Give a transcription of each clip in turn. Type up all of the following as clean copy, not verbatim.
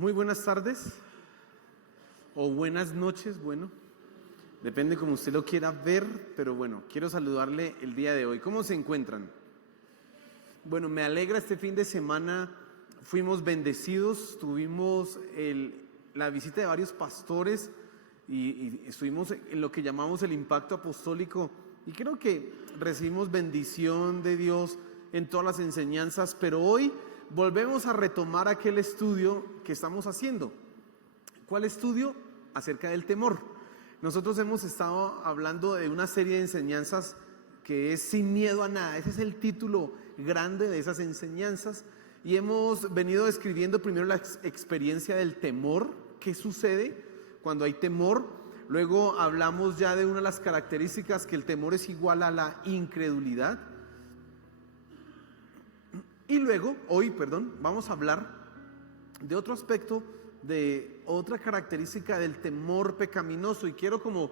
Muy buenas tardes o buenas noches, bueno, depende como usted lo quiera ver, pero bueno, quiero saludarle el día de hoy. ¿Cómo se encuentran? Bueno, me alegra este fin de semana, fuimos bendecidos, tuvimos la visita de varios pastores y estuvimos en lo que llamamos el impacto apostólico y creo que recibimos bendición de Dios en todas las enseñanzas, pero hoy volvemos a retomar aquel estudio que estamos haciendo. ¿Cuál estudio? Acerca del temor. Nosotros hemos estado hablando de una serie de enseñanzas que es sin miedo a nada. Ese es el título grande de esas enseñanzas. Y hemos venido describiendo primero la experiencia del temor. ¿Qué sucede cuando hay temor? Luego hablamos ya de una de las características, que el temor es igual a la incredulidad. Y luego, hoy, vamos a hablar de otro aspecto, de otra característica del temor pecaminoso. Y quiero como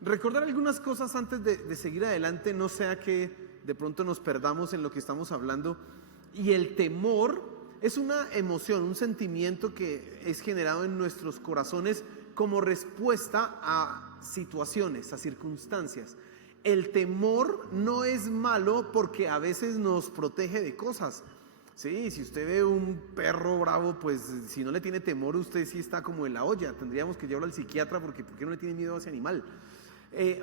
recordar algunas cosas antes de seguir adelante, no sea que de pronto nos perdamos en lo que estamos hablando. Y el temor es una emoción, un sentimiento que es generado en nuestros corazones como respuesta a situaciones, a circunstancias. El temor no es malo porque a veces nos protege de cosas. Sí, si usted ve un perro bravo, pues si no le tiene temor, usted sí está como en la olla. Tendríamos que llevarlo al psiquiatra porque ¿por qué no le tiene miedo a ese animal?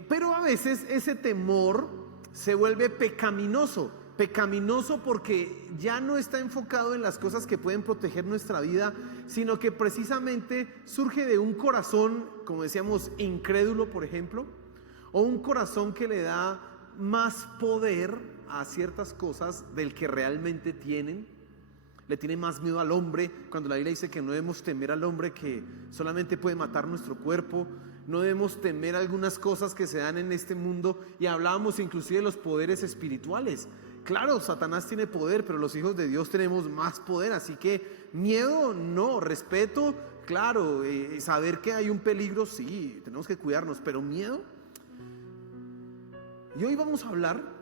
Pero a veces ese temor se vuelve pecaminoso. Pecaminoso porque ya no está enfocado en las cosas que pueden proteger nuestra vida, sino que precisamente surge de un corazón, como decíamos, incrédulo, por ejemplo, o un corazón que le da más poder a ciertas cosas del que realmente tienen. Le tiene más miedo al hombre, cuando la Biblia dice que no debemos temer al hombre que solamente puede matar nuestro cuerpo. No debemos temer algunas cosas que se dan en este mundo, y hablábamos inclusive de los poderes espirituales. Claro, Satanás tiene poder, pero los hijos de Dios tenemos más poder, así que miedo no, respeto, claro, saber que hay un peligro, sí, tenemos que cuidarnos, pero miedo. Y hoy vamos a hablar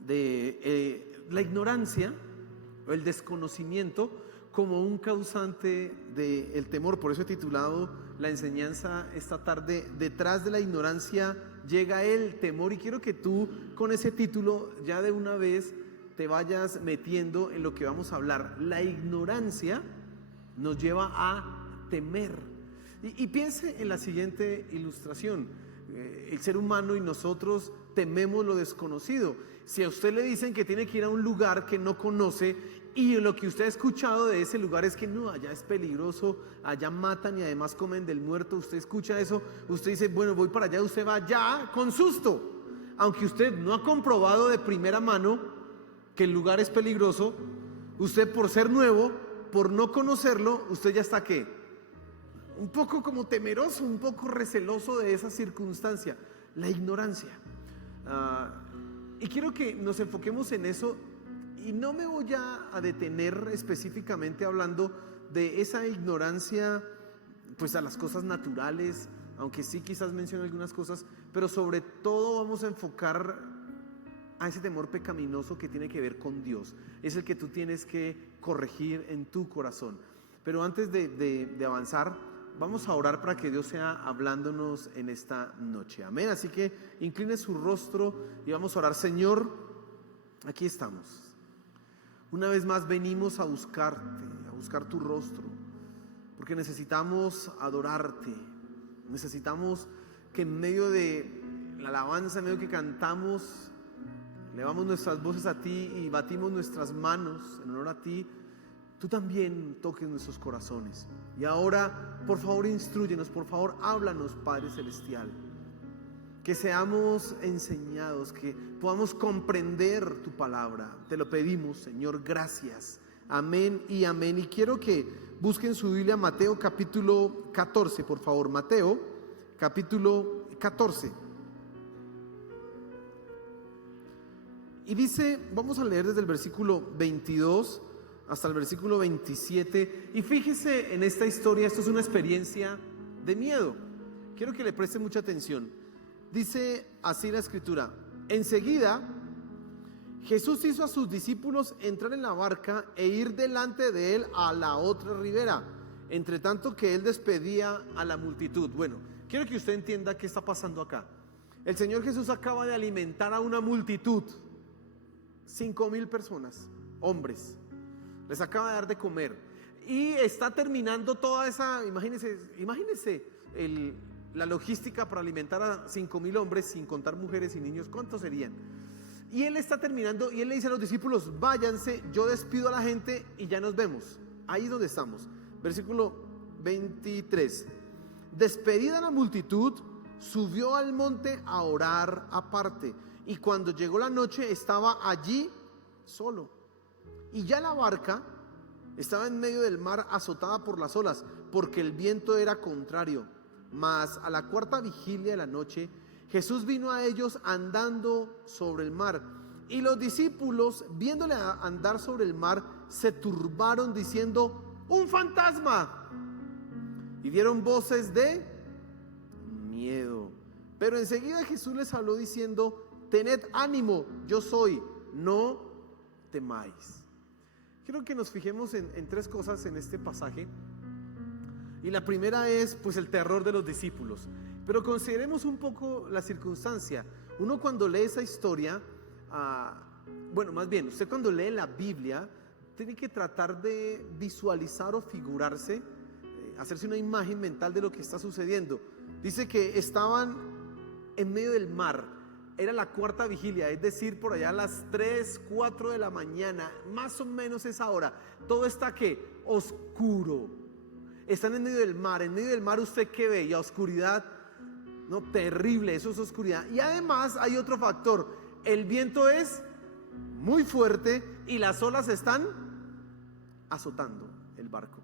de la ignorancia o el desconocimiento como un causante del temor. Por eso he titulado la enseñanza esta tarde: detrás de la ignorancia llega el temor. Y quiero que tú con ese título ya de una vez te vayas metiendo en lo que vamos a hablar. La ignorancia nos lleva a temer. Y piense en la siguiente ilustración. El ser humano y nosotros tememos lo desconocido. Si a usted le dicen que tiene que ir a un lugar que no conoce y lo que usted ha escuchado de ese lugar es que no, allá es peligroso, allá matan y además comen del muerto, usted escucha eso, usted dice, bueno, voy para allá, usted va allá con susto, aunque usted no ha comprobado de primera mano que el lugar es peligroso. Usted, por ser nuevo, por no conocerlo, usted ya está ¿qué? Un poco como temeroso, un poco receloso de esa circunstancia, la ignorancia. Y quiero que nos enfoquemos en eso, y no me voy a detener específicamente hablando de esa ignorancia pues a las cosas naturales, aunque sí quizás mencione algunas cosas, pero sobre todo vamos a enfocar a ese temor pecaminoso que tiene que ver con Dios. Es el que tú tienes que corregir en tu corazón. Pero antes de avanzar, vamos a orar para que Dios sea hablándonos en esta noche. Amén. Así que incline su rostro y vamos a orar. Señor, aquí estamos. Una vez más venimos a buscarte, a buscar tu rostro, porque necesitamos adorarte. Necesitamos que en medio de la alabanza, en medio que cantamos, elevamos nuestras voces a ti y batimos nuestras manos en honor a ti, tú también toques nuestros corazones. Y ahora, por favor, instrúyenos, por favor, háblanos, Padre Celestial. Que seamos enseñados, que podamos comprender tu palabra. Te lo pedimos, Señor, gracias. Amén y amén. Y quiero que busquen su Biblia, Mateo capítulo 14, por favor. Mateo capítulo 14. Y dice, vamos a leer desde el versículo 22 hasta el versículo 27. Y fíjese en esta historia, esto es una experiencia de miedo. Quiero que le preste mucha atención. Dice así la escritura: enseguida Jesús hizo a sus discípulos entrar en la barca e ir delante de él a la otra ribera, entre tanto que él despedía a la multitud. Bueno, quiero que usted entienda qué está pasando acá. El Señor Jesús acaba de alimentar a una multitud, 5,000 personas, hombres, les acaba de dar de comer y está terminando toda esa, imagínense la logística para alimentar a 5,000 hombres, sin contar mujeres y niños. ¿Cuántos serían? Y él está terminando y él le dice a los discípulos: váyanse, yo despido a la gente y ya nos vemos. Ahí es donde estamos. Versículo 23. Despedida la multitud, subió al monte a orar aparte, y cuando llegó la noche estaba allí solo. Y ya la barca estaba en medio del mar, azotada por las olas, porque el viento era contrario. Mas a la cuarta vigilia de la noche, Jesús vino a ellos andando sobre el mar. Y los discípulos, viéndole andar sobre el mar, se turbaron diciendo: ¡un fantasma! Y dieron voces de miedo. Pero enseguida Jesús les habló diciendo: tened ánimo, yo soy, no temáis. Quiero que nos fijemos en tres cosas en este pasaje. Y la primera es pues el terror de los discípulos. Pero consideremos un poco la circunstancia. Uno cuando lee esa historia, bueno, más bien, usted cuando lee la Biblia tiene que tratar de visualizar o figurarse, hacerse una imagen mental de lo que está sucediendo. Dice que estaban en medio del mar, era la cuarta vigilia, es decir, por allá a las 3, 4 de la mañana, más o menos esa hora. Todo está ¿qué? Oscuro. Están en medio del mar. En medio del mar, ¿usted qué ve? Y a oscuridad, no, terrible, eso es oscuridad. Y además hay otro factor: el viento es muy fuerte y las olas están azotando el barco.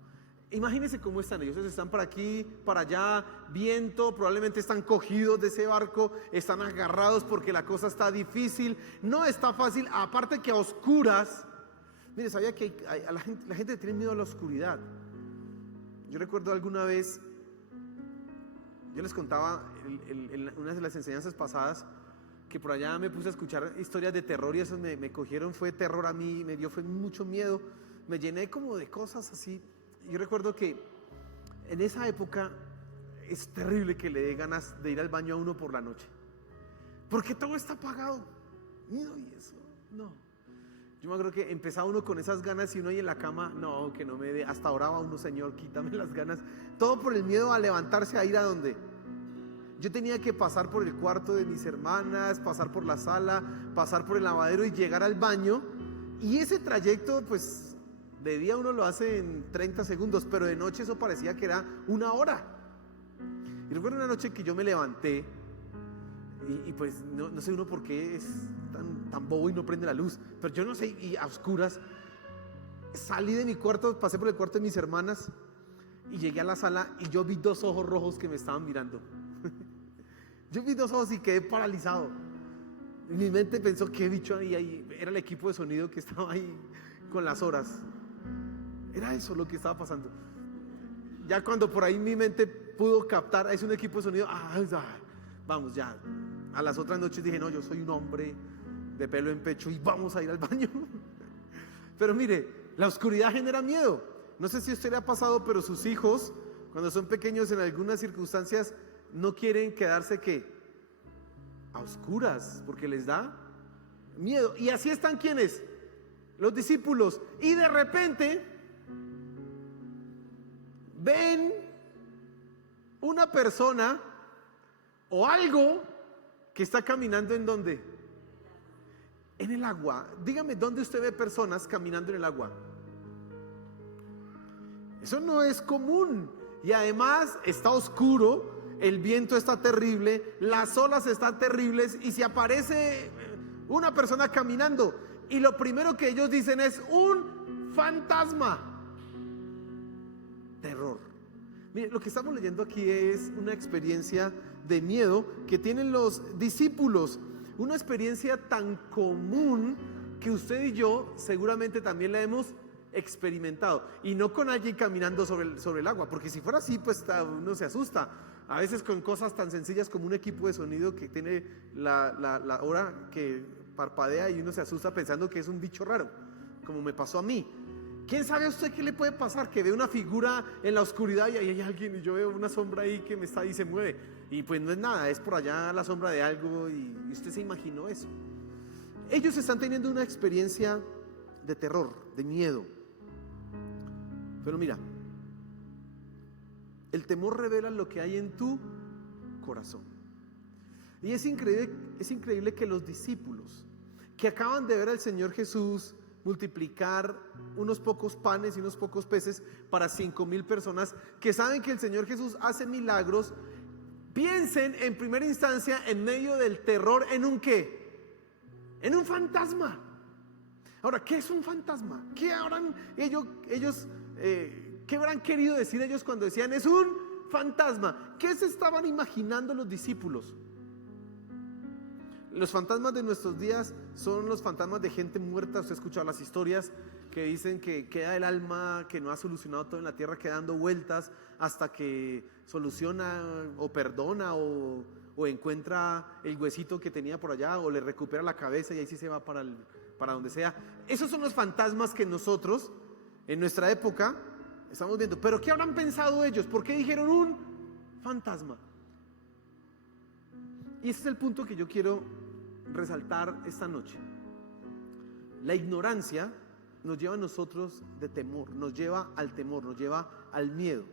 Imagínense cómo están ellos. Están para aquí, para allá, viento, probablemente están cogidos de ese barco, están agarrados porque la cosa está difícil, no está fácil, aparte que a oscuras. Mire, sabía que la gente tiene miedo a la oscuridad. Yo recuerdo alguna vez, yo les contaba en una de las enseñanzas pasadas, que por allá me puse a escuchar historias de terror y eso me cogieron, fue terror a mí, fue mucho miedo, me llené como de cosas así. Yo recuerdo que en esa época es terrible que le dé ganas de ir al baño a uno por la noche, porque todo está apagado. No, y eso, no. Yo me acuerdo que empezaba uno con esas ganas y uno ahí en la cama, no, que no me dé. Hasta oraba uno: Señor, quítame las ganas. Todo por el miedo a levantarse a ir a donde. Yo tenía que pasar por el cuarto de mis hermanas, pasar por la sala, pasar por el lavadero y llegar al baño. Y ese trayecto, pues, de día uno lo hace en 30 segundos, pero de noche eso parecía que era una hora. Y recuerdo una noche que yo me levanté y pues no sé uno por qué es tan bobo y no prende la luz, pero yo no sé, y a oscuras salí de mi cuarto, pasé por el cuarto de mis hermanas y llegué a la sala y yo vi dos ojos rojos que me estaban mirando. Yo vi dos ojos y quedé paralizado. Mi mente pensó: ¿qué bicho hay ahí? Era el equipo de sonido que estaba ahí con las horas. Era eso lo que estaba pasando. Ya cuando por ahí mi mente pudo captar: es un equipo de sonido, vamos ya. A las otras noches dije: no, yo soy un hombre de pelo en pecho y vamos a ir al baño. Pero mire, la oscuridad genera miedo. No sé si a usted le ha pasado, pero sus hijos, cuando son pequeños, en algunas circunstancias no quieren quedarse ¿qué? A oscuras, porque les da miedo. Y así están ¿quiénes? Los discípulos. Y de repente ven una persona o algo que está caminando. ¿En dónde? En el agua. Dígame, ¿dónde usted ve personas caminando en el agua? Eso no es común. Y además está oscuro, el viento está terrible, las olas están terribles, y si aparece una persona caminando y lo primero que ellos dicen es: un fantasma. Terror. Mire, lo que estamos leyendo aquí es una experiencia de miedo que tienen los discípulos, una experiencia tan común que usted y yo seguramente también la hemos experimentado, y no con alguien caminando sobre el agua, porque si fuera así pues uno se asusta a veces con cosas tan sencillas como un equipo de sonido que tiene la hora que parpadea y uno se asusta pensando que es un bicho raro, como me pasó a mí. ¿Quién sabe a usted qué le puede pasar? Que ve una figura en la oscuridad y ahí hay alguien y yo veo una sombra ahí que me está y se mueve. Y pues no es nada, es por allá la sombra de algo y usted se imaginó eso. Ellos están teniendo una experiencia de terror, de miedo. Pero mira, el temor revela lo que hay en tu corazón. Y es increíble que los discípulos que acaban de ver al Señor Jesús multiplicar unos pocos panes y unos pocos peces para 5,000 personas, que saben que el Señor Jesús hace milagros, piensen en primera instancia en medio del terror en un ¿qué? En un fantasma. Ahora, ¿qué es un fantasma? ¿Qué habrán qué habrán querido decir ellos cuando decían es un fantasma? ¿Qué se estaban imaginando los discípulos? Los fantasmas de nuestros días son los fantasmas de gente muerta. Usted ha escuchado las historias que dicen que queda el alma que no ha solucionado todo en la tierra, queda dando vueltas hasta que soluciona o perdona o encuentra el huesito que tenía por allá o le recupera la cabeza y ahí sí se va para donde sea. Esos son los fantasmas que nosotros en nuestra época estamos viendo. Pero ¿qué habrán pensado ellos? ¿Por qué dijeron un fantasma? Y ese es el punto que yo quiero resaltar esta noche. La ignorancia nos lleva a nosotros de temor, nos lleva al temor, nos lleva al miedo.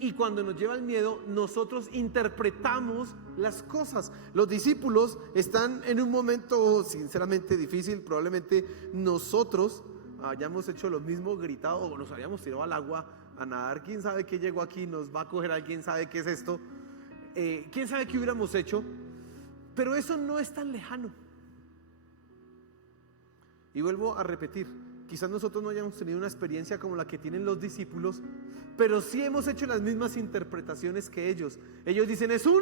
Y cuando nos lleva al miedo, nosotros interpretamos las cosas. Los discípulos están en un momento sinceramente difícil. Probablemente nosotros hayamos hecho lo mismo, gritado o nos habíamos tirado al agua a nadar. ¿Quién sabe qué llegó aquí? ¿Nos va a coger alguien? ¿Sabe qué es esto? ¿Quién sabe qué hubiéramos hecho? Pero eso no es tan lejano. Y vuelvo a repetir, quizás nosotros no hayamos tenido una experiencia como la que tienen los discípulos, pero sí hemos hecho las mismas interpretaciones que ellos. Ellos dicen, es un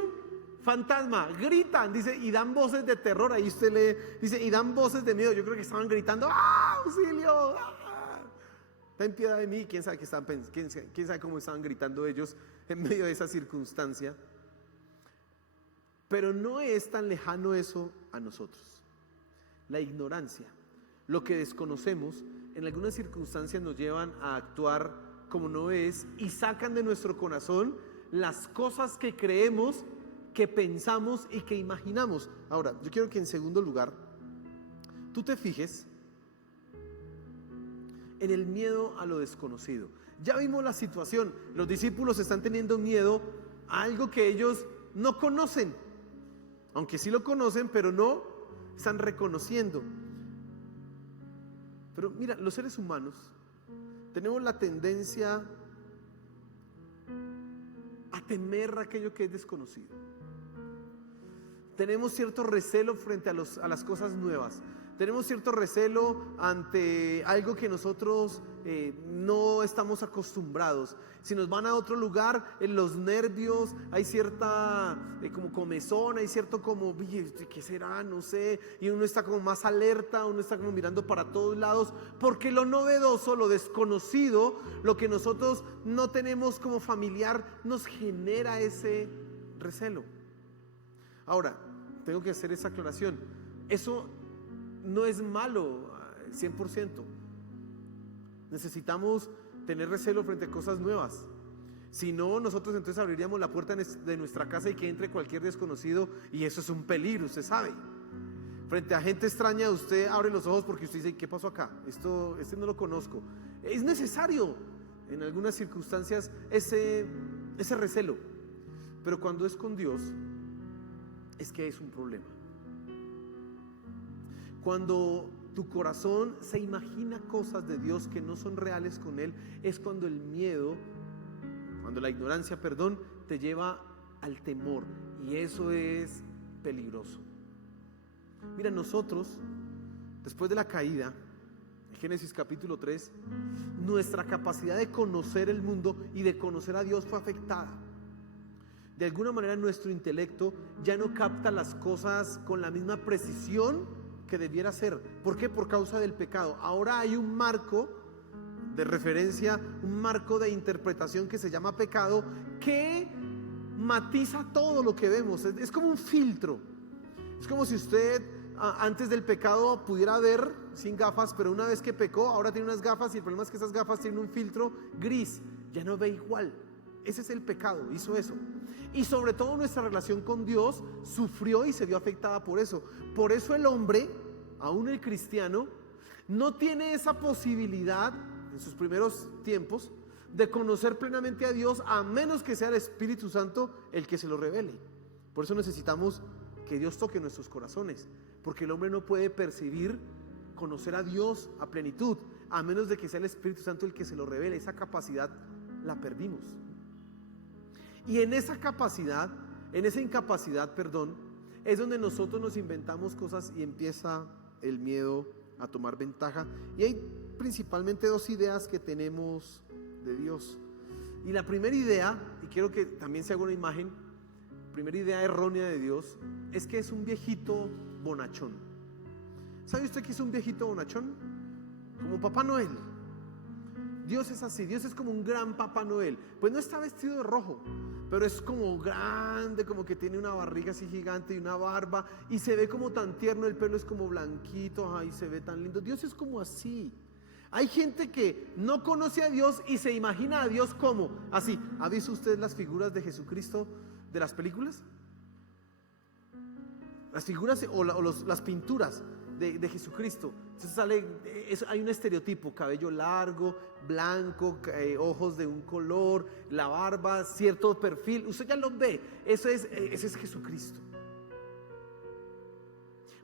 fantasma, gritan, dice, y dan voces de terror. Ahí usted lee, dice, y dan voces de miedo. Yo creo que estaban gritando, ¡ah, auxilio! ¡Ah! Ten piedad de mí. ¿Quién sabe quién sabe cómo estaban gritando ellos en medio de esa circunstancia? Pero no es tan lejano eso a nosotros. La ignorancia, lo que desconocemos, en algunas circunstancias nos llevan a actuar como no es y sacan de nuestro corazón las cosas que creemos, que pensamos y que imaginamos. Ahora, yo quiero que en segundo lugar tú te fijes en el miedo a lo desconocido. Ya vimos la situación, los discípulos están teniendo miedo a algo que ellos no conocen, aunque sí lo conocen, pero no están reconociendo. Pero mira, los seres humanos tenemos la tendencia a temer aquello que es desconocido. Tenemos cierto recelo frente a las cosas nuevas. Tenemos cierto recelo ante algo que nosotros no estamos acostumbrados. Si nos van a otro lugar, en los nervios hay cierta como comezón, hay cierto como, ¿qué será? No sé. Y uno está como más alerta, uno está como mirando para todos lados, porque lo novedoso, lo desconocido, lo que nosotros no tenemos como familiar, nos genera ese recelo. Ahora, tengo que hacer esa aclaración. Eso no es malo 100%. Necesitamos tener recelo frente a cosas nuevas. Si no, nosotros entonces abriríamos la puerta de nuestra casa y que entre cualquier desconocido, y eso es un peligro, usted sabe. Frente a gente extraña, usted abre los ojos porque usted dice, ¿qué pasó acá? Este no lo conozco. Es necesario en algunas circunstancias ese recelo. Pero cuando es con Dios, es que es un problema. Cuando tu corazón se imagina cosas de Dios que no son reales con Él, es cuando el miedo, cuando la ignorancia, te lleva al temor, y eso es peligroso. Mira, nosotros, después de la caída, en Génesis capítulo 3, nuestra capacidad de conocer el mundo y de conocer a Dios fue afectada. De alguna manera nuestro intelecto ya no capta las cosas con la misma precisión que debiera ser. ¿Por qué? Por causa del pecado. Ahora hay un marco de referencia, un marco de interpretación que se llama pecado, que matiza todo lo que vemos. Es como un filtro. Es como si usted antes del pecado pudiera ver sin gafas, pero una vez que pecó, ahora tiene unas gafas y el problema es que esas gafas tienen un filtro gris, ya no ve igual. Ese es el pecado, hizo eso. Y sobre todo nuestra relación con Dios sufrió y se vio afectada por eso. Por eso el hombre, aún el cristiano, no tiene esa posibilidad en sus primeros tiempos de conocer plenamente a Dios, a menos que sea el Espíritu Santo el que se lo revele. Por eso necesitamos que Dios toque nuestros corazones, porque el hombre no puede percibir, conocer a Dios a plenitud, a menos de que sea el Espíritu Santo el que se lo revele. Esa capacidad la perdimos. Y en esa incapacidad, es donde nosotros nos inventamos cosas y empieza el miedo a tomar ventaja. Y hay principalmente dos ideas que tenemos de Dios. Y la primera idea, y quiero que también se haga una imagen, primera idea errónea de Dios, es que es un viejito bonachón. ¿Sabe usted que es un viejito bonachón? Como Papá Noel. Dios es así, Dios es como un gran Papá Noel. Pues no está vestido de rojo, pero es como grande, como que tiene una barriga así gigante y una barba, y se ve como tan tierno, el pelo es como blanquito, ay, se ve tan lindo. Dios es como así. Hay gente que no conoce a Dios y se imagina a Dios como así. ¿Ha visto usted las figuras de Jesucristo de las películas? Las figuras o las pinturas de Jesucristo. Entonces hay un estereotipo: cabello largo, blanco, ojos de un color, la barba, cierto perfil. Usted ya lo ve. Ese es Jesucristo.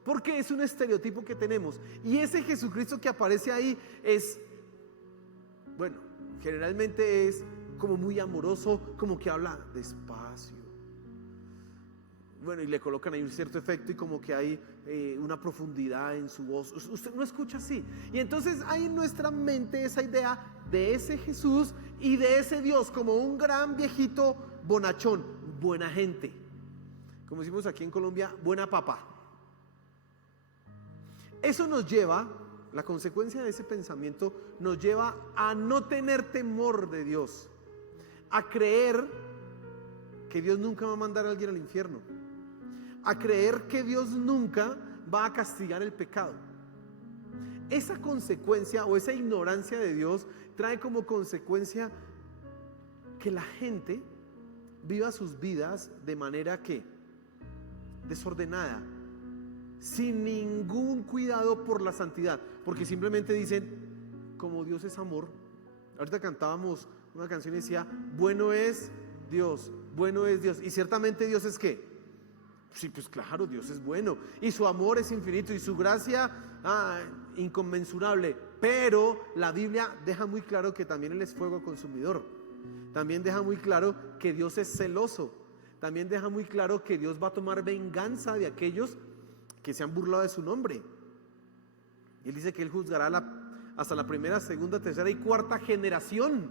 Porque es un estereotipo que tenemos. Y ese Jesucristo que aparece ahí generalmente es como muy amoroso, como que habla despacio. Y le colocan ahí un cierto efecto y como que hay una profundidad en su voz. Usted no escucha así. Y entonces hay en nuestra mente esa idea de ese Jesús y de ese Dios como un gran viejito bonachón, buena gente. Como decimos aquí en Colombia, buena papa. Eso nos lleva, la consecuencia de ese pensamiento nos lleva a no tener temor de Dios, a creer que Dios nunca va a mandar a alguien al infierno, a creer que Dios nunca va a castigar el pecado. Esa consecuencia o esa ignorancia de Dios trae como consecuencia que la gente viva sus vidas de manera que desordenada, sin ningún cuidado por la santidad, porque simplemente dicen, como Dios es amor. Ahorita cantábamos una canción y decía, bueno es Dios, bueno es Dios. Y ciertamente Dios es ¿qué? Sí, pues claro, Dios es bueno y su amor es infinito y su gracia inconmensurable. Pero la Biblia deja muy claro que también Él es fuego consumidor. También deja muy claro que Dios es celoso. También deja muy claro que Dios va a tomar venganza de aquellos que se han burlado de su nombre. Y Él dice que Él juzgará hasta la primera, segunda, tercera y cuarta generación.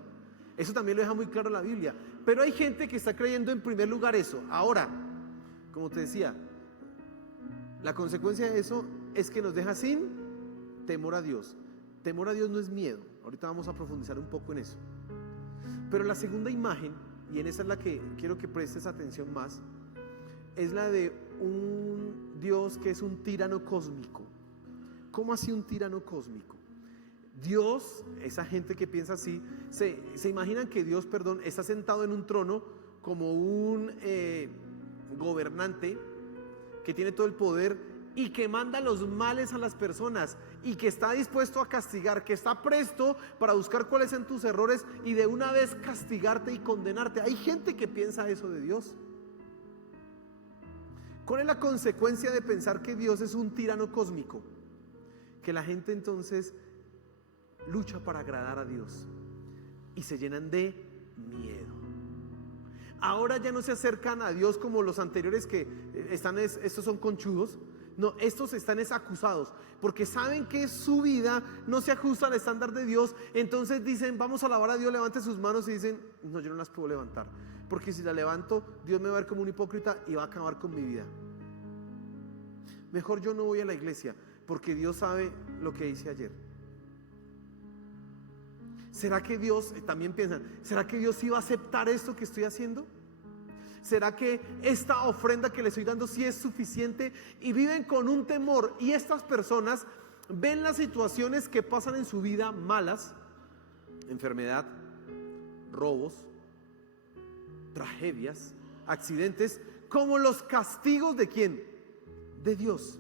Eso también lo deja muy claro la Biblia. Pero hay gente que está creyendo en primer lugar eso. Ahora, como te decía, la consecuencia de eso es que nos deja sin temor a Dios. Temor a Dios no es miedo. Ahorita vamos a profundizar un poco en eso. Pero la segunda imagen, y en esa es la que quiero que prestes atención más, es la de un Dios que es un tirano cósmico. ¿Cómo así un tirano cósmico? Dios, esa gente que piensa así, se imaginan que Dios, está sentado en un trono como un gobernante que tiene todo el poder y que manda los males a las personas y que está dispuesto a castigar, que está presto para buscar cuáles son tus errores y de una vez castigarte y condenarte. Hay gente que piensa eso de Dios. ¿Cuál es la consecuencia de pensar que Dios es un tirano cósmico? Que la gente entonces lucha para agradar a Dios y se llenan de miedo. Ahora ya no se acercan a Dios como los anteriores que estos son conchudos. No, estos están acusados porque saben que su vida no se ajusta al estándar de Dios. Entonces dicen, vamos a alabar a Dios, levante sus manos y dicen, no, yo no las puedo levantar, porque si la levanto Dios me va a ver como un hipócrita y va a acabar con mi vida. Mejor yo no voy a la iglesia porque Dios sabe lo que hice ayer. ¿Será que Dios, también piensan, será que Dios iba a aceptar esto que estoy haciendo? ¿Será que esta ofrenda que le estoy dando sí es suficiente? Y viven con un temor. Y estas personas ven las situaciones que pasan en su vida malas, enfermedad, robos, tragedias, accidentes, como los castigos ¿de quién? De Dios.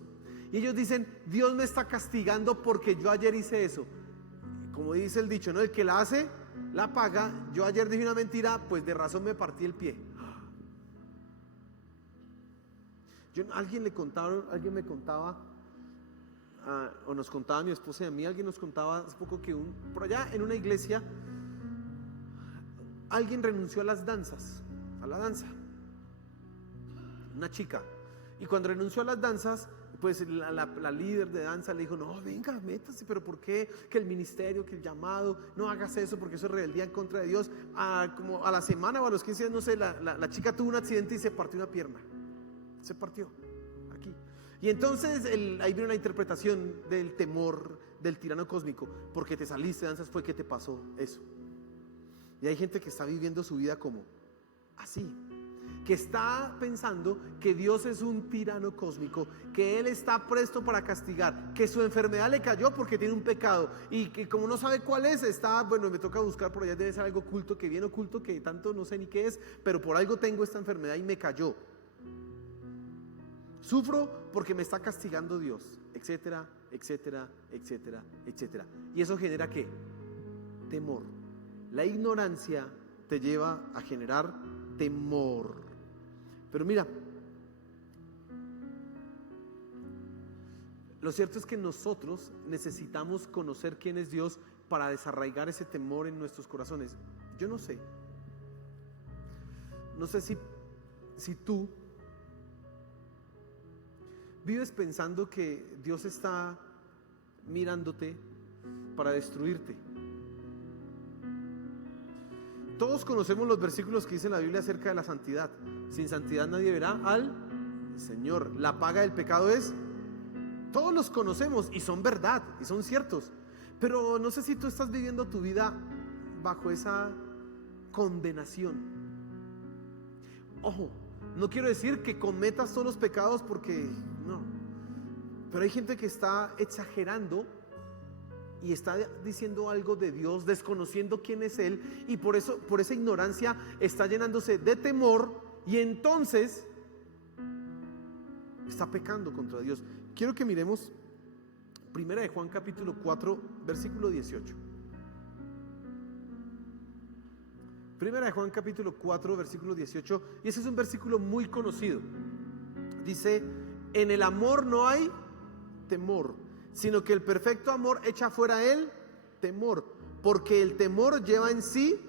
Y ellos dicen, Dios me está castigando porque yo ayer hice eso. Como dice el dicho, ¿no? El que la hace, la paga. Yo ayer dije una mentira, pues de razón me partí el pie. Alguien me contaba, o nos contaba a mi esposa y a mí, alguien nos contaba hace poco que por allá en una iglesia, alguien renunció a las danzas, a la danza, una chica. Y cuando renunció a las danzas, pues la líder de danza le dijo, no, venga, métase, pero ¿por qué? Que el ministerio, que el llamado, no hagas eso porque eso es rebeldía en contra de Dios. Como a la semana o a los 15 días, no sé, la chica tuvo un accidente y se partió una pierna. Se partió aquí. Y entonces ahí viene la interpretación del temor del tirano cósmico. Porque te saliste de danzas fue que te pasó eso. Y hay gente que está viviendo su vida como así, que está pensando que Dios es un tirano cósmico, que Él está presto para castigar, que su enfermedad le cayó porque tiene un pecado y que como no sabe cuál es, bueno, me toca buscar por allá, debe ser algo oculto, que bien oculto, que tanto no sé ni qué es, pero por algo tengo esta enfermedad y me cayó. Sufro porque me está castigando Dios, etcétera, etcétera, etcétera, etcétera. ¿Y eso genera qué? Temor. La ignorancia te lleva a generar temor. Pero mira, lo cierto es que nosotros necesitamos conocer quién es Dios para desarraigar ese temor en nuestros corazones. Yo no sé si tú vives pensando que Dios está mirándote para destruirte. Todos conocemos los versículos que dice la Biblia acerca de la santidad. Sin santidad nadie verá al Señor. La paga del pecado es... Todos los conocemos y son verdad y son ciertos. Pero no sé si tú estás viviendo tu vida bajo esa condenación. Ojo, no quiero decir que cometas todos los pecados porque no. Pero hay gente que está exagerando y está diciendo algo de Dios, desconociendo quién es Él, y por eso, por esa ignorancia, está llenándose de temor y entonces está pecando contra Dios. Quiero que miremos Primera de Juan capítulo 4 versículo 18. Primera de Juan capítulo 4 versículo 18, y ese es un versículo muy conocido. Dice, en el amor no hay temor, sino que el perfecto amor echa fuera el temor, porque el temor lleva en sí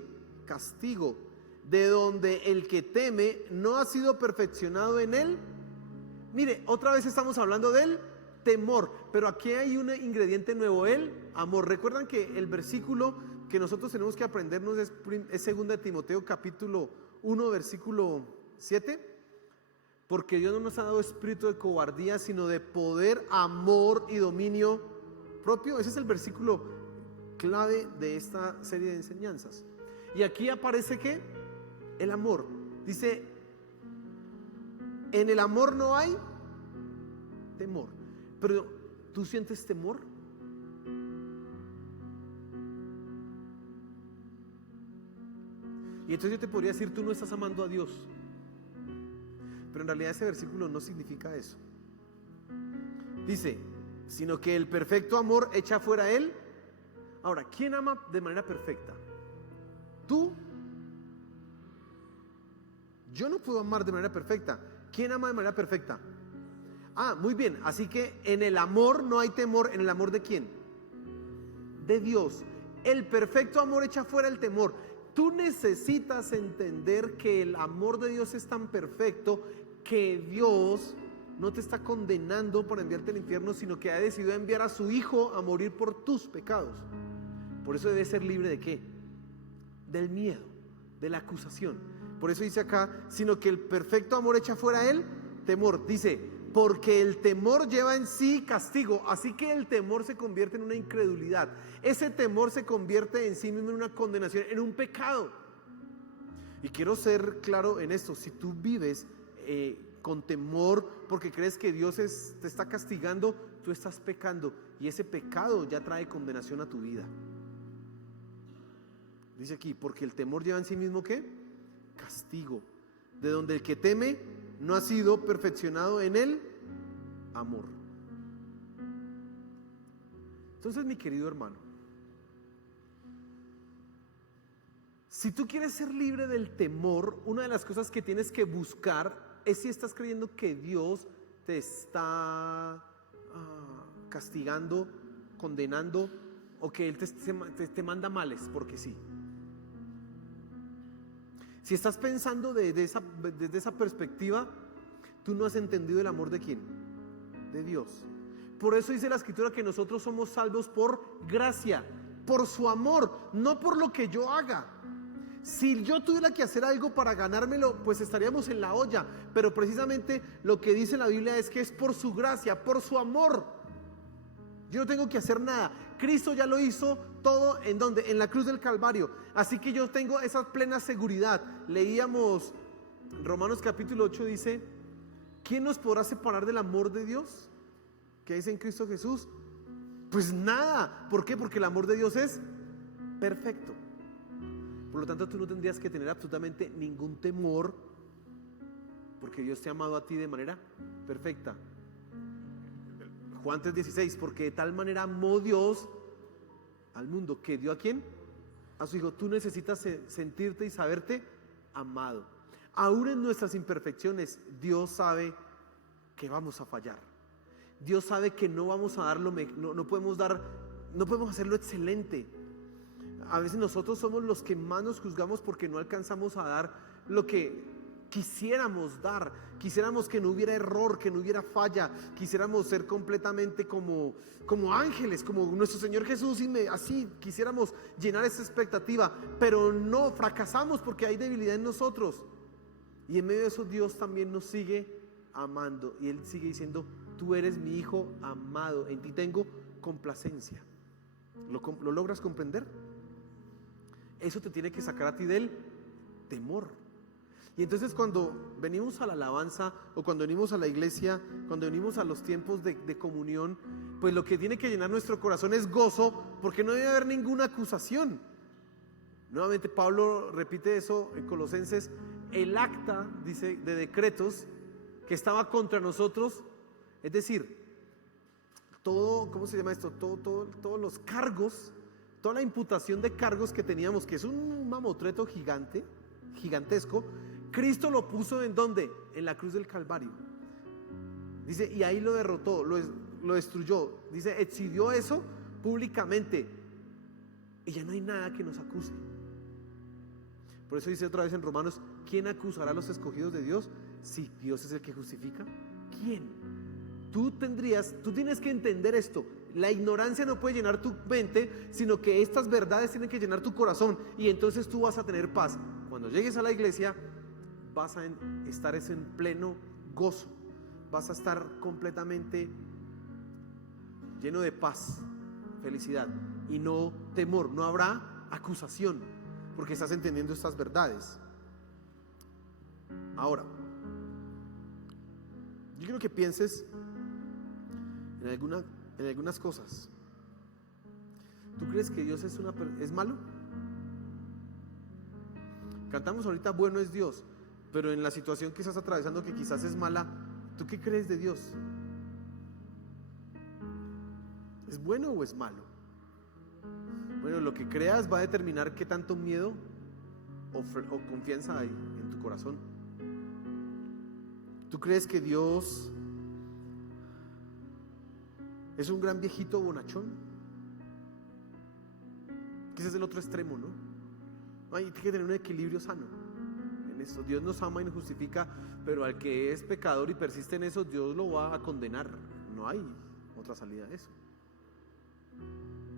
castigo, de donde el que teme no ha sido perfeccionado en él. Mire, otra vez estamos hablando del temor, pero aquí hay un ingrediente nuevo, el amor. Recuerdan que el versículo que nosotros tenemos que aprendernos es 2 de Timoteo capítulo 1 versículo 7. Porque Dios no nos ha dado espíritu de cobardía, sino de poder, amor y dominio propio. Ese es el versículo clave de esta serie de enseñanzas. Y aquí aparece que el amor. Dice, en el amor no hay temor. Pero ¿tú sientes temor? Y entonces yo te podría decir, tú no estás amando a Dios. Pero en realidad ese versículo no significa eso. Dice, sino que el perfecto amor echa fuera él. Ahora, ¿quién ama de manera perfecta? ¿Tú? Yo no puedo amar de manera perfecta. ¿Quién ama de manera perfecta? Muy bien, así que en el amor no hay temor. ¿En el amor de quién? De Dios. El perfecto amor echa fuera el temor. Tú necesitas entender que el amor de Dios es tan perfecto que Dios no te está condenando por enviarte al infierno, sino que ha decidido enviar a su Hijo a morir por tus pecados. Por eso debes ser libre ¿de qué? Del miedo, de la acusación. Por eso dice acá, sino que el perfecto amor echa fuera el temor. Dice, porque el temor lleva en sí castigo. Así que el temor se convierte en una incredulidad. Ese temor se convierte en sí mismo en una condenación, en un pecado. Y quiero ser claro en esto: si tú vives con temor porque crees que Dios te está castigando, tú estás pecando, y ese pecado ya trae condenación a tu vida. Dice aquí, porque el temor lleva en sí mismo ¿qué? Castigo, de donde el que teme no ha sido perfeccionado en el amor. Entonces, mi querido hermano, si tú quieres ser libre del temor, una de las cosas que tienes que buscar es si estás creyendo que Dios te está castigando, condenando, o que Él te manda males porque sí. Si estás pensando desde esa perspectiva, tú no has entendido el amor de ¿quién? De Dios. Por eso dice la Escritura que nosotros somos salvos por gracia, por su amor, no por lo que yo haga. Si yo tuviera que hacer algo para ganármelo, pues estaríamos en la olla. Pero precisamente lo que dice la Biblia es que es por su gracia, por su amor. Yo no tengo que hacer nada. Cristo ya lo hizo todo. ¿En dónde? En la cruz del Calvario. Así que yo tengo esa plena seguridad. Leíamos Romanos capítulo 8, dice: ¿quién nos podrá separar del amor de Dios que es en Cristo Jesús? Pues nada. ¿Por qué? Porque el amor de Dios es perfecto. Por lo tanto, tú no tendrías que tener absolutamente ningún temor, porque Dios te ha amado a ti de manera perfecta. Juan 3:16, porque de tal manera amó Dios al mundo, que dio ¿a quién? A su Hijo. Tú necesitas sentirte y saberte amado. Aún en nuestras imperfecciones, Dios sabe que vamos a fallar. Dios sabe que no vamos a darlo, no podemos hacerlo excelente. A veces nosotros somos los que más nos juzgamos porque no alcanzamos a dar lo que quisiéramos dar. Quisiéramos que no hubiera error, que no hubiera falla. Quisiéramos ser completamente como ángeles, como nuestro Señor Jesús, y así quisiéramos llenar esa expectativa, pero no, fracasamos porque hay debilidad en nosotros. Y en medio de eso Dios también nos sigue amando, y Él sigue diciendo: tú eres mi hijo amado, en ti tengo complacencia. ¿Lo logras comprender? Eso te tiene que sacar a ti del temor. Y entonces, cuando venimos a la alabanza, o cuando venimos a la iglesia, cuando venimos a los tiempos de comunión, pues lo que tiene que llenar nuestro corazón es gozo, porque no debe haber ninguna acusación. Nuevamente Pablo repite eso en Colosenses: el acta, dice, de decretos que estaba contra nosotros, es decir, todo, ¿cómo se llama esto? Todos los cargos, toda la imputación de cargos que teníamos, que es un mamotreto gigantesco, Cristo lo puso ¿en dónde? En la cruz del Calvario. Dice, y ahí lo derrotó, lo destruyó. Dice, exhibió eso públicamente, y ya no hay nada que nos acuse. Por eso dice otra vez en Romanos: ¿quién acusará a los escogidos de Dios si Dios es el que justifica? ¿Quién? Tú tienes que entender esto. La ignorancia no puede llenar tu mente, sino que estas verdades tienen que llenar tu corazón, y entonces tú vas a tener paz. Cuando llegues a la iglesia, vas a estar en pleno gozo, vas a estar completamente lleno de paz, felicidad y no temor. No habrá acusación, porque estás entendiendo estas verdades. Ahora, yo quiero que pienses en algunas cosas. ¿Tú crees que Dios es malo? Cantamos ahorita bueno es Dios, pero en la situación que estás atravesando, que quizás es mala, ¿tú qué crees de Dios? ¿Es bueno o es malo? Bueno, lo que creas va a determinar qué tanto miedo o confianza hay en tu corazón. ¿Tú crees que Dios es un gran viejito bonachón? Que ese es el otro extremo, ¿no? Hay que tener un equilibrio sano en esto. Dios nos ama y nos justifica, pero al que es pecador y persiste en eso, Dios lo va a condenar. No hay otra salida de eso.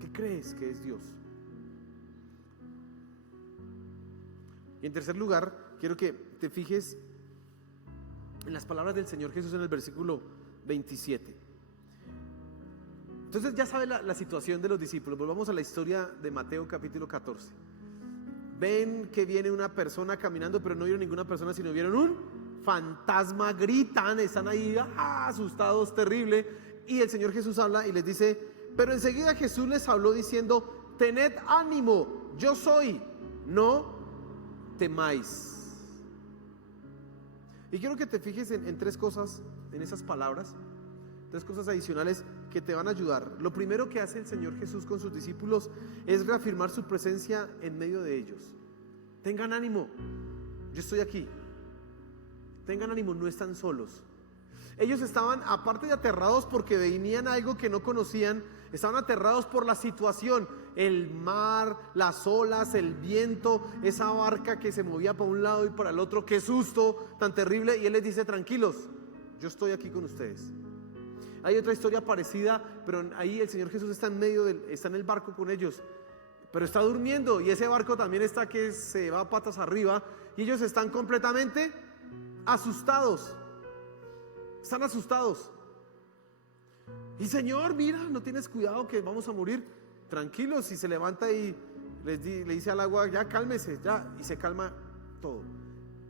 ¿Qué crees que es Dios? Y en tercer lugar, quiero que te fijes en las palabras del Señor Jesús en el versículo 27. Entonces ya sabe la situación de los discípulos. Volvamos a la historia de Mateo capítulo 14. ven que viene una persona caminando, pero no vieron ninguna persona, sino vieron un fantasma, gritan, están ahí asustados, terrible. Y el Señor Jesús habla y les dice, pero enseguida Jesús les habló diciendo, tened ánimo, yo soy, no temáis. Y quiero que te fijes en tres cosas, en esas palabras, tres cosas adicionales que te van a ayudar. Lo primero que hace el Señor Jesús con sus discípulos es reafirmar su presencia en medio de ellos. Tengan ánimo, yo estoy aquí. Tengan ánimo, no están solos. Ellos estaban, aparte de aterrados porque venían algo que no conocían, estaban aterrados por la situación, el mar, las olas, el viento, esa barca que se movía para un lado y para el otro. Qué susto tan terrible. Y Él les dice, tranquilos, yo estoy aquí con ustedes. Hay otra historia parecida, pero ahí el Señor Jesús está está en el barco con ellos, pero está durmiendo, y ese barco también está que se va patas arriba, y ellos están completamente asustados. Están asustados. Y Señor, mira, no tienes cuidado que vamos a morir. Tranquilos. Y se levanta y le dice al agua, ya cálmese, ya, y se calma todo.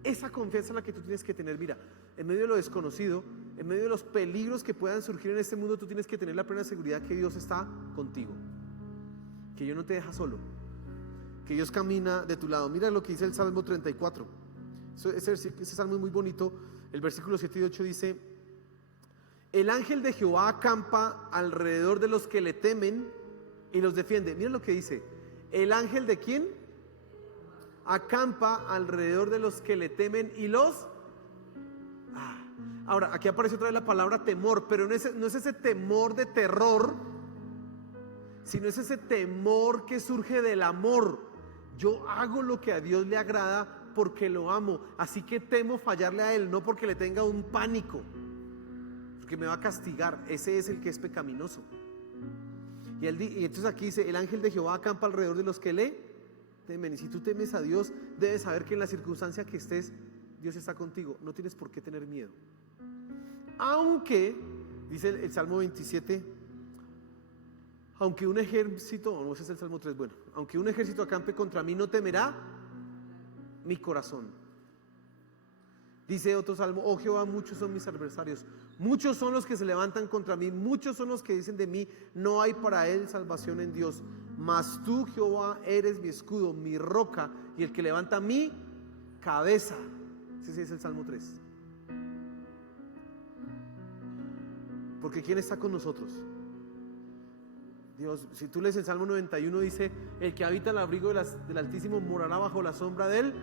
Esa confianza es la que tú tienes que tener. Mira, en medio de lo desconocido, en medio de los peligros que puedan surgir en este mundo, tú tienes que tener la plena seguridad que Dios está contigo, que Dios no te deja solo, que Dios camina de tu lado. Mira lo que dice el Salmo 34. Ese salmo es muy bonito. El versículo 7 y 8 dice, el ángel de Jehová acampa alrededor de los que le temen y los defiende. Mira lo que dice, el ángel de ¿quién? Acampa alrededor de los que le temen y los... Ahora, aquí aparece otra vez la palabra temor, pero no es ese temor de terror, sino es ese temor que surge del amor. Yo hago lo que a Dios le agrada porque lo amo, así que temo fallarle a Él, no porque le tenga un pánico, porque me va a castigar. Ese es el que es pecaminoso. Y entonces aquí dice, el ángel de Jehová acampa alrededor de los que le temen. Y si tú temes a Dios, debes saber que en la circunstancia que estés, Dios está contigo. No tienes por qué tener miedo. Aunque, dice el Salmo 27, aunque un ejército, no, ese es el Salmo 3, bueno, aunque un ejército acampe contra mí, no temerá mi corazón. Dice otro salmo, oh Jehová, muchos son mis adversarios, muchos son los que se levantan contra mí, muchos son los que dicen de mí, no hay para él salvación en Dios. Mas tú, Jehová, eres mi escudo, mi roca, y el que levanta mi cabeza. Ese es el Salmo 3. Porque ¿quién está con nosotros? Dios. Si tú lees el Salmo 91, dice, el que habita el abrigo del Altísimo morará bajo la sombra del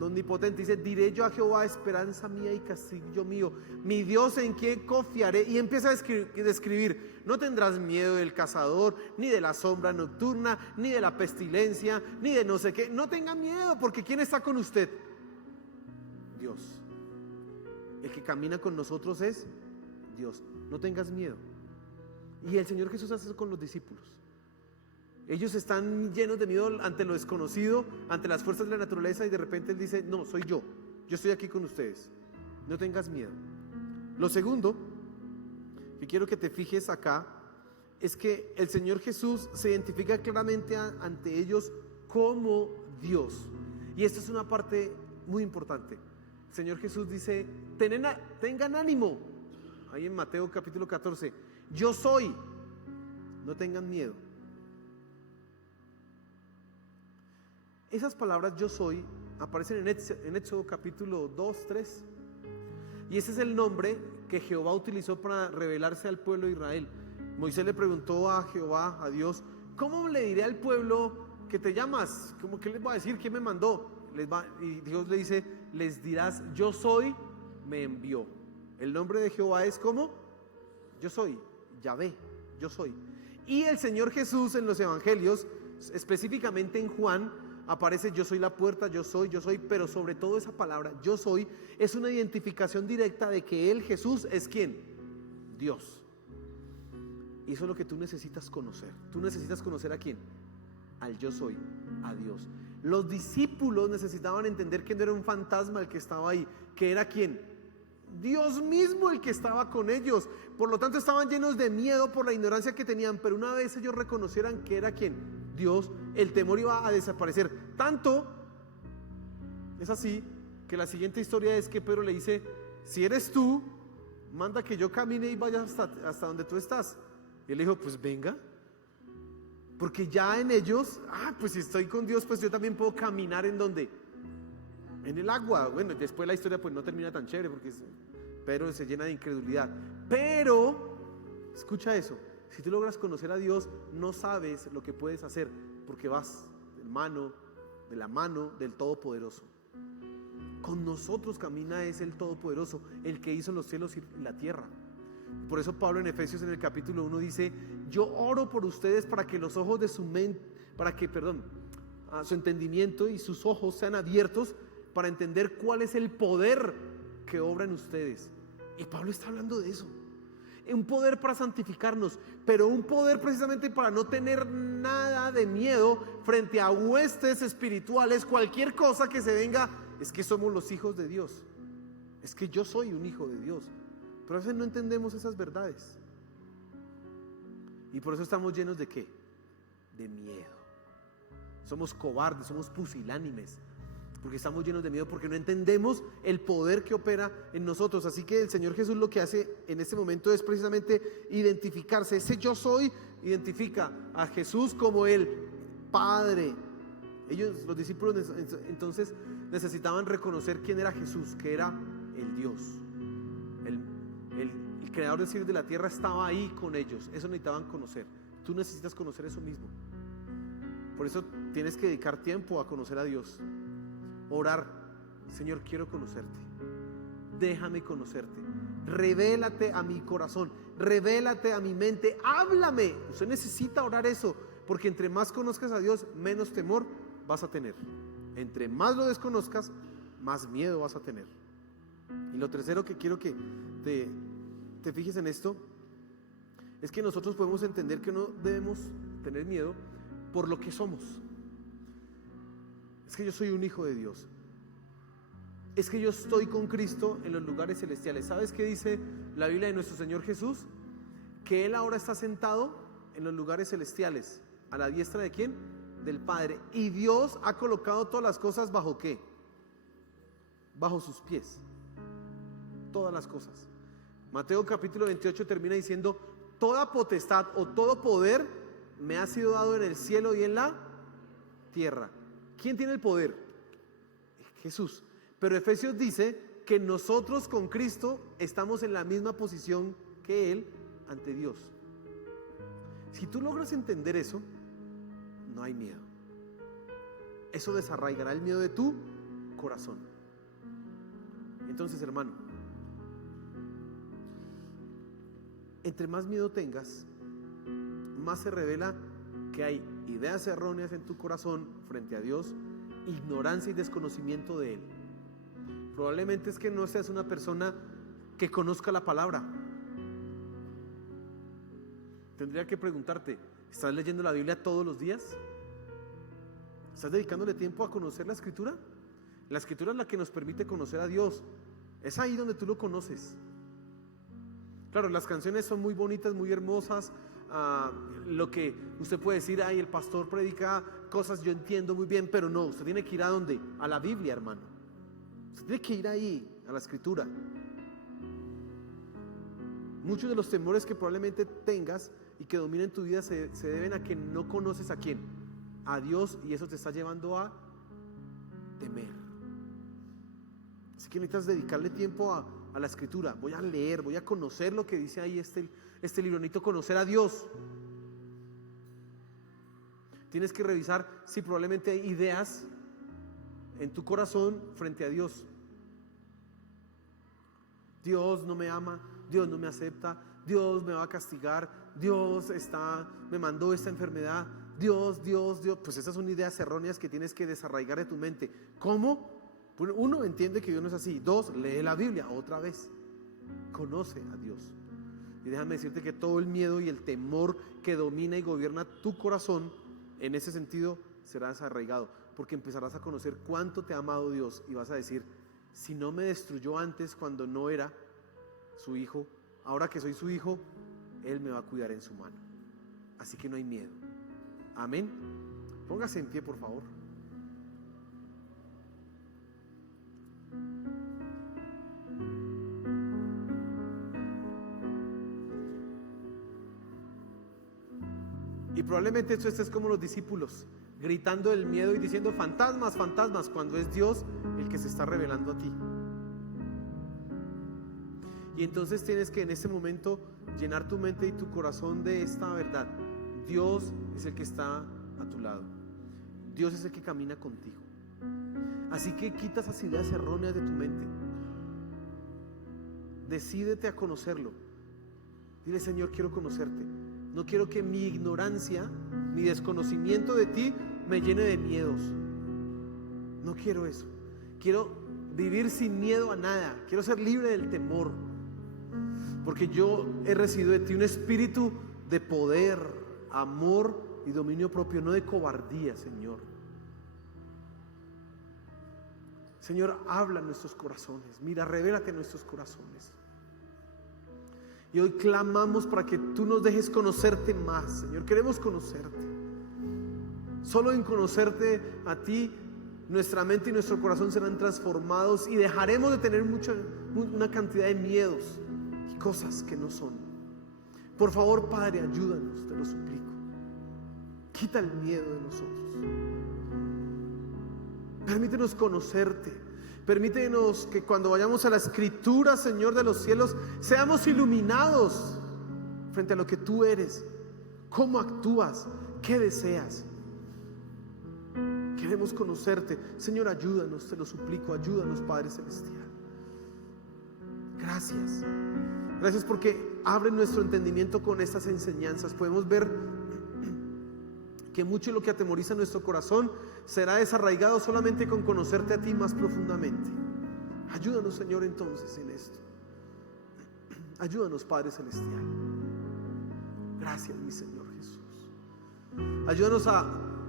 Omnipotente. Dice, diré yo a Jehová, esperanza mía y castillo mío, mi Dios en quien confiaré. Y empieza a describir, no tendrás miedo del cazador, ni de la sombra nocturna, ni de la pestilencia, ni de no sé qué. No tenga miedo, porque ¿quién está con usted? Dios. El que camina con nosotros es Dios. No tengas miedo. Y el Señor Jesús hace eso con los discípulos. Ellos están llenos de miedo ante lo desconocido, ante las fuerzas de la naturaleza, y de repente Él dice, no, soy yo estoy aquí con ustedes, no tengas miedo. Lo segundo que quiero que te fijes acá es que el Señor Jesús se identifica claramente ante ellos como Dios. Y esta es una parte muy importante. El Señor Jesús dice, tengan ánimo. Ahí en Mateo capítulo 14, yo soy, no tengan miedo. Esas palabras yo soy aparecen en Éxodo capítulo 2, 3. Y ese es el nombre que Jehová utilizó para revelarse al pueblo de Israel. Moisés le preguntó a Jehová, a Dios, ¿cómo le diré al pueblo que te llamas? ¿Cómo que les va a decir? ¿Quién me mandó? Y Dios le dice, les dirás, yo soy, me envió. El nombre de Jehová es como yo soy, Yahvé, yo soy. Y el Señor Jesús en los evangelios, específicamente en Juan, aparece yo soy la puerta, yo soy, pero sobre todo esa palabra yo soy es una identificación directa de que Él, Jesús, es ¿quién? Dios. Y eso es lo que tú necesitas conocer. Tú necesitas conocer ¿a quién? Al yo soy, a Dios. Los discípulos necesitaban entender que no era un fantasma el que estaba ahí, que era ¿quién? Dios mismo el que estaba con ellos. Por lo tanto estaban llenos de miedo por la ignorancia que tenían, pero una vez ellos reconocieran que era ¿quién? Dios, el temor iba a desaparecer. Tanto es así que la siguiente historia es que Pedro le dice: si eres tú, manda que yo camine y vaya hasta donde tú estás. Y él dijo: pues venga. Porque ya en ellos, pues si estoy con Dios, pues yo también puedo caminar en donde, en el agua. Bueno, después la historia pues no termina tan chévere porque Pedro se llena de incredulidad. Pero, escucha eso, si tú logras conocer a Dios, no sabes lo que puedes hacer, porque vas de la mano del Todopoderoso. Con nosotros camina es el Todopoderoso, el que hizo los cielos y la tierra. Por eso Pablo en Efesios en el capítulo 1 dice: yo oro por ustedes para que los ojos de su mente, su entendimiento y sus ojos sean abiertos para entender cuál es el poder que obra en ustedes. Y Pablo está hablando de eso, un poder para santificarnos, pero un poder precisamente para no tener nada de miedo frente a huestes espirituales, cualquier cosa que se venga. Es que somos los hijos de Dios, es que yo soy un hijo de Dios, pero a veces no entendemos esas verdades y por eso estamos llenos de ¿qué? De miedo. Somos cobardes, somos pusilánimes, porque estamos llenos de miedo, porque no entendemos el poder que opera en nosotros. Así que el Señor Jesús lo que hace en este momento es precisamente identificarse. Ese yo soy identifica a Jesús como el Padre. Ellos, los discípulos, entonces necesitaban reconocer quién era Jesús, que era el Dios, el creador del cielo y de la tierra estaba ahí con ellos. Eso necesitaban conocer. Tú necesitas conocer eso mismo. Por eso tienes que dedicar tiempo a conocer a Dios. Orar: Señor, quiero conocerte, déjame conocerte, revélate a mi corazón, revélate a mi mente, háblame. Usted necesita orar eso, porque entre más conozcas a Dios, menos temor vas a tener. Entre más lo desconozcas, más miedo vas a tener. Y lo tercero que quiero que te fijes en esto es que nosotros podemos entender que no debemos tener miedo por lo que somos. Es que yo soy un hijo de Dios, es que yo estoy con Cristo en los lugares celestiales. ¿Sabes qué dice la Biblia de nuestro Señor Jesús? Que Él ahora está sentado en los lugares celestiales, a la diestra ¿de quién? Del Padre. Y Dios ha colocado todas las cosas ¿bajo qué? Bajo sus pies. Todas las cosas. Mateo capítulo 28 termina diciendo: toda potestad o todo poder me ha sido dado en el cielo y en la tierra. ¿Quién tiene el poder? Jesús. Pero Efesios dice que nosotros con Cristo estamos en la misma posición que Él ante Dios. Si tú logras entender eso, no hay miedo. Eso desarraigará el miedo de tu corazón. Entonces, hermano, entre más miedo tengas, más se revela que hay ideas erróneas en tu corazón frente a Dios, ignorancia y desconocimiento de Él. Probablemente es que no seas una persona que conozca la palabra. Tendría que preguntarte: ¿estás leyendo la Biblia todos los días? ¿Estás dedicándole tiempo a conocer la Escritura? La Escritura es la que nos permite conocer a Dios. Es ahí donde tú lo conoces. Claro, las canciones son muy bonitas, muy hermosas. Lo que usted puede decir: ay, el pastor predica cosas, yo entiendo muy bien, pero no, usted tiene que ir ¿a dónde? A la Biblia, hermano. Usted tiene que ir ahí, a la Escritura. Muchos de los temores que probablemente tengas y que dominen tu vida se deben a que no conoces a quién, a Dios, y eso te está llevando a temer. Así que necesitas dedicarle tiempo a la Escritura. Voy a leer, voy a conocer lo que dice ahí este libro. Necesito conocer a Dios. Tienes que revisar si probablemente hay ideas en tu corazón frente a Dios. Dios no me ama, Dios no me acepta, Dios me va a castigar, Dios me mandó esta enfermedad, Dios. Pues esas son ideas erróneas que tienes que desarraigar de tu mente. ¿Cómo? Uno, entiende que Dios no es así. Dos, lee la Biblia otra vez. Conoce a Dios. Y déjame decirte que todo el miedo y el temor que domina y gobierna tu corazón, en ese sentido, será desarraigado. Porque empezarás a conocer cuánto te ha amado Dios y vas a decir: si no me destruyó antes cuando no era su hijo, ahora que soy su hijo, Él me va a cuidar en su mano. Así que no hay miedo. Amén. Póngase en pie, por favor. Y probablemente esto es como los discípulos, gritando del miedo y diciendo fantasmas, fantasmas, cuando es Dios el que se está revelando a ti. Y entonces tienes que en este momento llenar tu mente y tu corazón de esta verdad. Dios es el que está a tu lado. Dios es el que camina contigo. Así que quita esas ideas erróneas de tu mente. Decídete a conocerlo. Dile: Señor, quiero conocerte. No quiero que mi ignorancia, mi desconocimiento de ti me llene de miedos. No quiero eso. Quiero vivir sin miedo a nada. Quiero ser libre del temor. Porque yo he recibido de ti un espíritu de poder, amor y dominio propio, no de cobardía, Señor. Señor, habla en nuestros corazones. Mira, revélate en nuestros corazones. Y hoy clamamos para que tú nos dejes conocerte más, Señor. Queremos conocerte. Solo en conocerte a ti, nuestra mente y nuestro corazón serán transformados y dejaremos de tener una cantidad de miedos y cosas que no son. Por favor, Padre, ayúdanos, te lo suplico. Quita el miedo de nosotros. Permítenos conocerte. Permítenos que cuando vayamos a la Escritura, Señor de los cielos, seamos iluminados frente a lo que tú eres, cómo actúas, qué deseas. Queremos conocerte. Señor, ayúdanos, te lo suplico, ayúdanos, Padre Celestial. Gracias. Gracias porque abre nuestro entendimiento con estas enseñanzas. Podemos ver que mucho de lo que atemoriza nuestro corazón será desarraigado solamente con conocerte a ti más profundamente. Ayúdanos, Señor, entonces en esto. Ayúdanos, Padre Celestial. Gracias, mi Señor Jesús. Ayúdanos a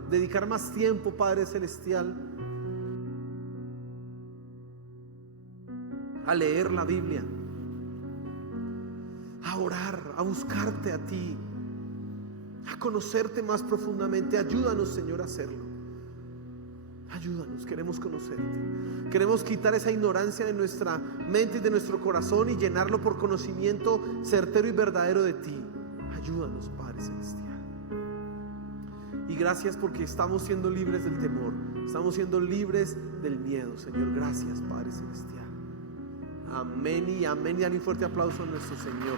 dedicar más tiempo, Padre Celestial, a leer la Biblia, a orar, a buscarte a ti, a conocerte más profundamente. Ayúdanos, Señor, a hacerlo. Ayúdanos, queremos conocerte. Queremos quitar esa ignorancia de nuestra mente y de nuestro corazón y llenarlo por conocimiento certero y verdadero de ti. Ayúdanos, Padre Celestial. Y gracias porque estamos siendo libres del temor. Estamos siendo libres del miedo, Señor. Gracias, Padre Celestial. Amén y amén. Y dale un fuerte aplauso a nuestro Señor.